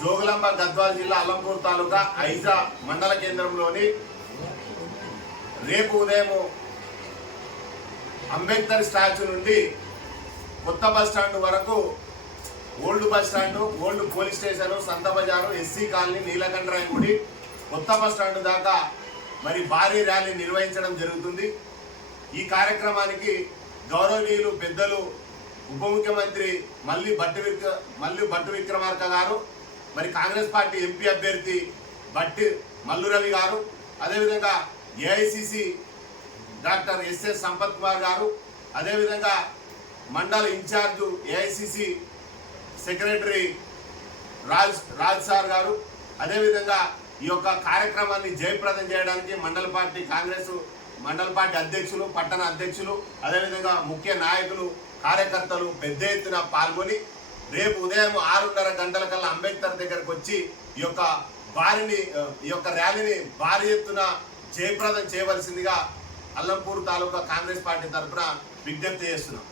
జోగులాంబ గద్వాల జిల్లా అల్లంపూర్ తాలూకా ఐజా మండల కేంద్రంలోని రేపు ఉదయం అంబేద్కర్ స్టాచ్యూ నుండి కొత్త బస్టాండ్ వరకు old bus stand, old police station, సంత బజారు, ఎస్సీ కాలనీ, నీలకంఠరాయ గుడి, కొత్త బస్టాండ్ దాకా మరి భారీ ర్యాలీ నిర్వహించడం జరుగుతుంది. ఈ కార్యక్రమానికి గౌరవనీయులు పెద్దలు ఉప ముఖ్యమంత్రి మల్లి భట్టి విక్రమార్క గారు, మరి కాంగ్రెస్ పార్టీ ఎంపీ అభ్యర్థి భట్టి మల్లు రవి గారు, అదేవిధంగా AICC doctor SS Sampath Kumar గారు, అదేవిధంగా మండల in charge AICC secretary Raj sir గారు, అదేవిధంగా ఈ యొక్క కార్యక్రమాన్ని జయప్రదం చేయడానికి మండల పార్టీ అధ్యక్షులు, పట్టణ అధ్యక్షులు, అదేవిధంగా ముఖ్య నాయకులు, కార్యకర్తలు పెద్ద ఎత్తున పాల్గొని రేపు ఉదయం 6:30 గంటల కల్లా అంబేద్కర్ దగ్గరకు వచ్చి ఈ యొక్క ర్యాలీని భారీ ఎత్తున జయప్రదం చేయవలసిందిగా అల్లంపూర్ తాలూకా కాంగ్రెస్ పార్టీ తరఫున విజ్ఞప్తి చేస్తున్నాం.